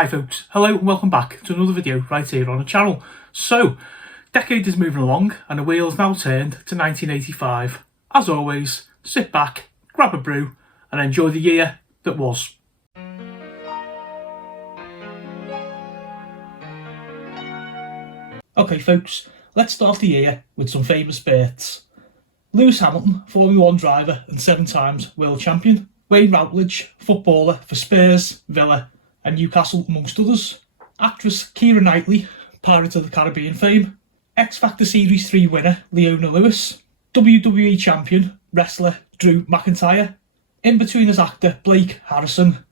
Hi folks, hello and welcome back to another video right here on the channel. So, decade is moving along and the wheel's now turned to 1985. As always, sit back, grab a brew and enjoy the year that was. Okay folks, let's start the year with some famous births. Lewis Hamilton, Formula 1 driver and 7 times world champion. Wayne Routledge, footballer for Spurs, Villa and Newcastle amongst others. Actress Keira Knightley, Pirates of the Caribbean fame. X Factor Series 3 winner Leona Lewis. WWE champion wrestler Drew McIntyre. In-betweeners actor Blake Harrison.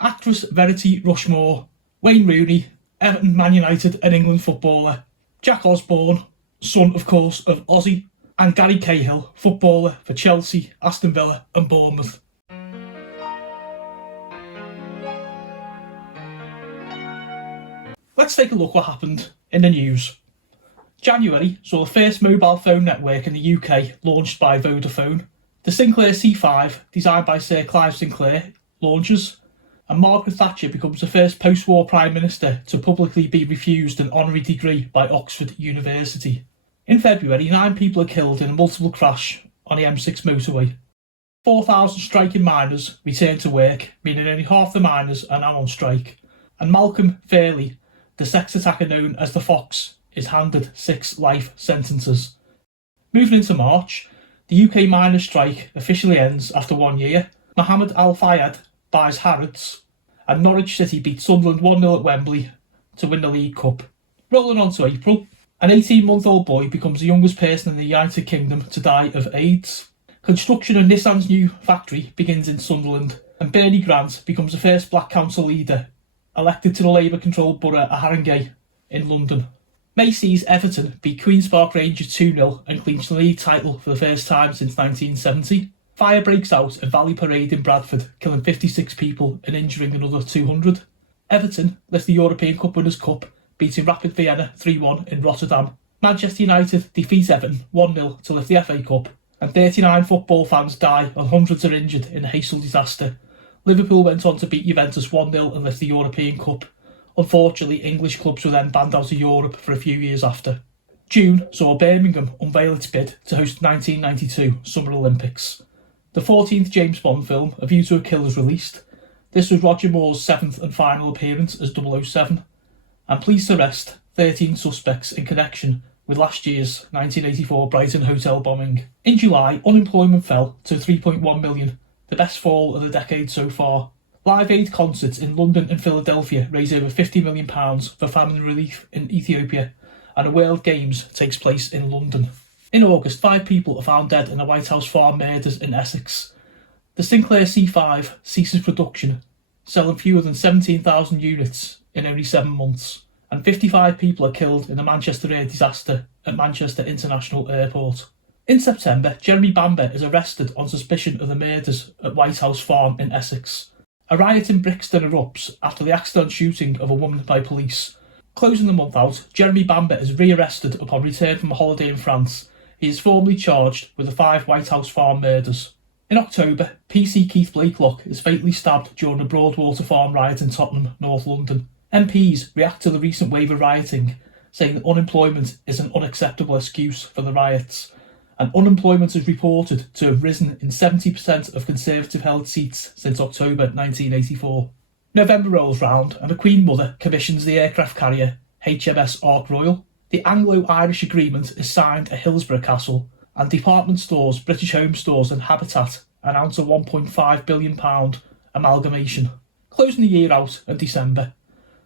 Actress Verity Rushmore. Wayne Rooney, Everton, Man United and England footballer. Jack Osborne, son of course of Ozzy. And Gary Cahill, footballer for Chelsea, Aston Villa and Bournemouth. Let's take a look what happened in the news. January saw the first mobile phone network in the UK launched by Vodafone. The Sinclair C5, designed by Sir Clive Sinclair, launches. And Margaret Thatcher becomes the first post-war Prime Minister to publicly be refused an honorary degree by Oxford University. In February, 9 people are killed in a multiple crash on the M6 motorway. 4,000 striking miners return to work, meaning only half the miners are now on strike. And Malcolm Fairley, the sex attacker known as the Fox, is handed 6 life sentences. Moving into March, the UK miners' strike officially ends after 1 year. Mohammed Al Fayed buys Harrods, and Norwich City beat Sunderland 1-0 at Wembley to win the League Cup. Rolling on to April, an 18-month-old boy becomes the youngest person in the United Kingdom to die of AIDS. Construction of Nissan's new factory begins in Sunderland, and Bernie Grant becomes the first black council leader elected to the Labour-controlled borough of Haringey in London. May sees Everton beat Queen's Park Rangers 2-0 and clinch the league title for the first time since 1970. Fire breaks out at Valley Parade in Bradford, killing 56 people and injuring another 200. Everton lifts the European Cup Winners' Cup, beating Rapid Vienna 3-1 in Rotterdam. Manchester United defeat Everton 1-0 to lift the FA Cup, and 39 football fans die and hundreds are injured in a Heysel disaster. Liverpool went on to beat Juventus 1-0 and lift the European Cup. Unfortunately, English clubs were then banned out of Europe for a few years after. June saw Birmingham unveil its bid to host the 1992 Summer Olympics. The 14th James Bond film, A View to a Kill, was released. This was Roger Moore's 7th and final appearance as 007, and police arrest 13 suspects in connection with last year's 1984 Brighton hotel bombing. In July, unemployment fell to 3.1 million, the best fall of the decade so far. Live Aid concerts in London and Philadelphia raise over £50 million for famine relief in Ethiopia, and the World Games takes place in London. In August, 5 people are found dead in the White House farm murders in Essex. The Sinclair C5 ceases production, selling fewer than 17,000 units in only 7 months, and 55 people are killed in the Manchester air disaster at Manchester International Airport. In September, Jeremy Bamber is arrested on suspicion of the murders at White House Farm in Essex. A riot in Brixton erupts after the accidental shooting of a woman by police. Closing the month out, Jeremy Bamber is re-arrested upon return from a holiday in France. He is formally charged with the 5 White House Farm murders. In October, PC Keith Blakelock is fatally stabbed during the Broadwater Farm riot in Tottenham, North London. MPs react to the recent wave of rioting, saying that unemployment is an unacceptable excuse for the riots. And unemployment is reported to have risen in 70% of Conservative-held seats since October 1984. November rolls round and the Queen Mother commissions the aircraft carrier HMS Ark Royal. The Anglo-Irish Agreement is signed at Hillsborough Castle, and department stores, British Home Stores and Habitat announce a £1.5 billion amalgamation. Closing the year out in December,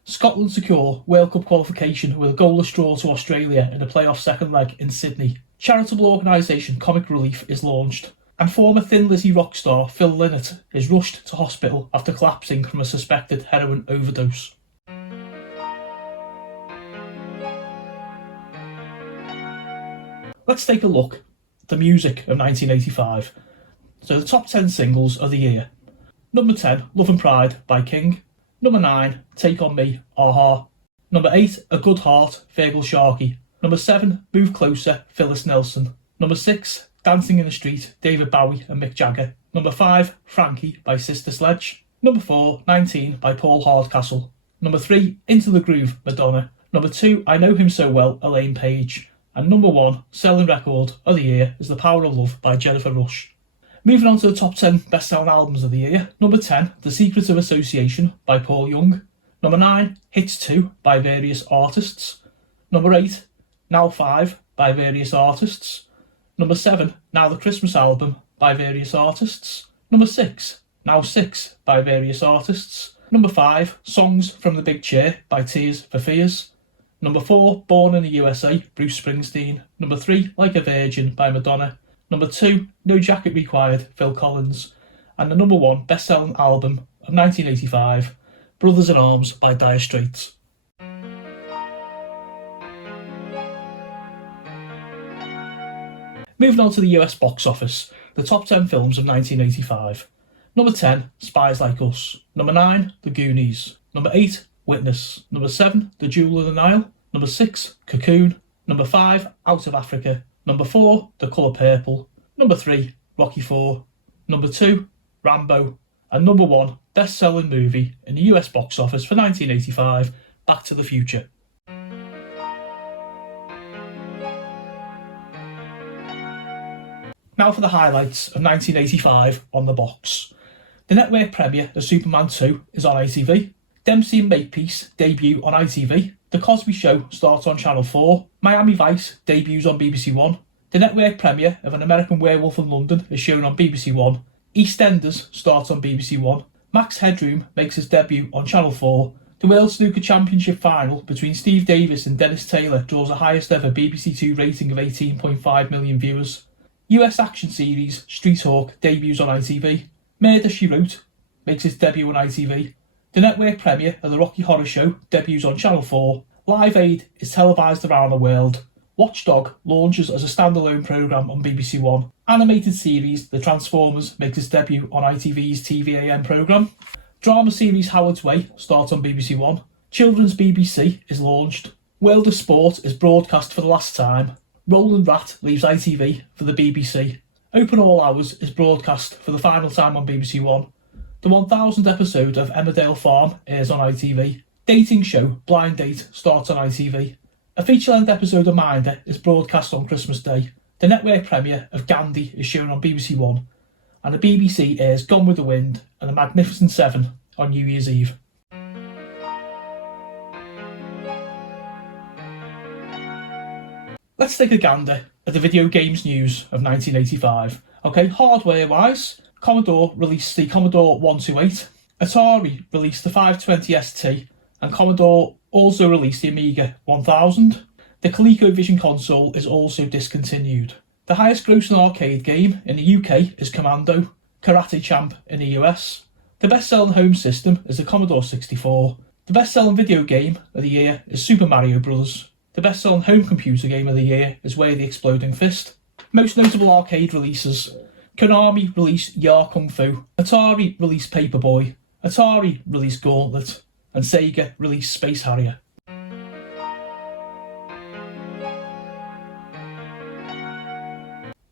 Scotland secure World Cup qualification with a goalless draw to Australia in the playoff second leg in Sydney. Charitable organisation Comic Relief is launched, and former Thin Lizzy rock star Phil Lynott is rushed to hospital after collapsing from a suspected heroin overdose. Let's take a look at the music of 1985. So the top 10 singles of the year. Number 10, Love and Pride by King. Number 9, Take On Me, a-ha. Number 8, A Good Heart, Feargal Sharkey. Number 7, Move Closer, Phyllis Nelson. Number 6, Dancing in the Street, David Bowie and Mick Jagger. Number 5, Frankie by Sister Sledge. Number 4, 19 by Paul Hardcastle. Number 3, Into the Groove, Madonna. Number 2, I Know Him So Well, Elaine Page. And number 1, selling record of the year is The Power of Love by Jennifer Rush. Moving on to the top 10 best-selling albums of the year. Number 10, The Secret of Association by Paul Young. Number 9, Hits 2 by various artists. Number 8, Now 5 by various artists. Number 7, Now the Christmas Album by various artists. Number 6, Now 6 by various artists. Number 5, Songs from the Big Chair by Tears for Fears. Number 4, Born in the USA, Bruce Springsteen. Number 3, Like a Virgin by Madonna. Number 2, No Jacket Required, Phil Collins. And the number 1 best-selling album of 1985, Brothers in Arms by Dire Straits. Moving on to the US box office, the top 10 films of 1985. Number 10, Spies Like Us. Number 9, The Goonies. Number 8, Witness. Number 7, The Jewel of the Nile. Number 6, Cocoon. Number 5, Out of Africa. Number 4, The Colour Purple. Number 3, Rocky IV. Number 2, Rambo. And number 1, best-selling movie in the US box office for 1985, Back to the Future. Now for the highlights of 1985 on the box. The network premiere of Superman 2 is on ITV. Dempsey and Makepeace debut on ITV. The Cosby Show starts on Channel 4. Miami Vice debuts on BBC One. The network premiere of An American Werewolf in London is shown on BBC One. EastEnders starts on BBC One. Max Headroom makes his debut on Channel 4. The World Snooker Championship final between Steve Davis and Dennis Taylor draws the highest ever BBC Two rating of 18.5 million viewers. US action series Street Hawk debuts on ITV. Murder, She Wrote makes its debut on ITV. The network premiere of The Rocky Horror Show debuts on Channel 4. Live Aid is televised around the world. Watchdog launches as a standalone programme on BBC One. Animated series The Transformers makes its debut on ITV's TVAM programme. Drama series Howard's Way starts on BBC One. Children's BBC is launched. World of Sport is broadcast for the last time. Roland Rat leaves ITV for the BBC. Open All Hours is broadcast for the final time on BBC One. The 1000th episode of Emmerdale Farm airs on ITV. Dating show Blind Date starts on ITV. A feature-length episode of Minder is broadcast on Christmas Day. The network premiere of Gandhi is shown on BBC One. And the BBC airs Gone with the Wind and The Magnificent Seven on New Year's Eve. Let's take a gander at the video games news of 1985. Okay, hardware-wise, Commodore released the Commodore 128, Atari released the 520 ST, and Commodore also released the Amiga 1000. The ColecoVision console is also discontinued. The highest grossing arcade game in the UK is Commando, Karate Champ in the US. The best-selling home system is the Commodore 64. The best-selling video game of the year is Super Mario Bros. The best-selling home computer game of the year is Way of the Exploding Fist. Most notable arcade releases: Konami released Yar Kung Fu, Atari released Paperboy, Atari released Gauntlet, and Sega released Space Harrier.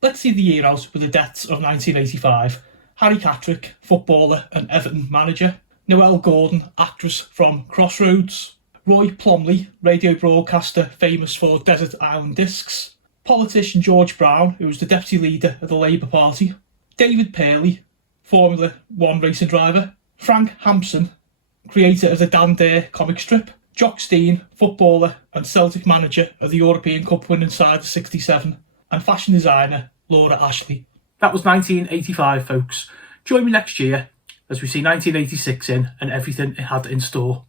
Let's see the year out with the deaths of 1985. Harry Catterick, footballer and Everton manager. Noelle Gordon, actress from Crossroads. Roy Plomley, radio broadcaster famous for Desert Island Discs. Politician George Brown, who was the deputy leader of the Labour Party. David Purley, Formula One racing driver. Frank Hampson, creator of the Dan Dare comic strip. Jock Stein, footballer and Celtic manager of the European Cup winning side of '67. And fashion designer Laura Ashley. That was 1985, folks. Join me next year as we see 1986 in and everything it had in store.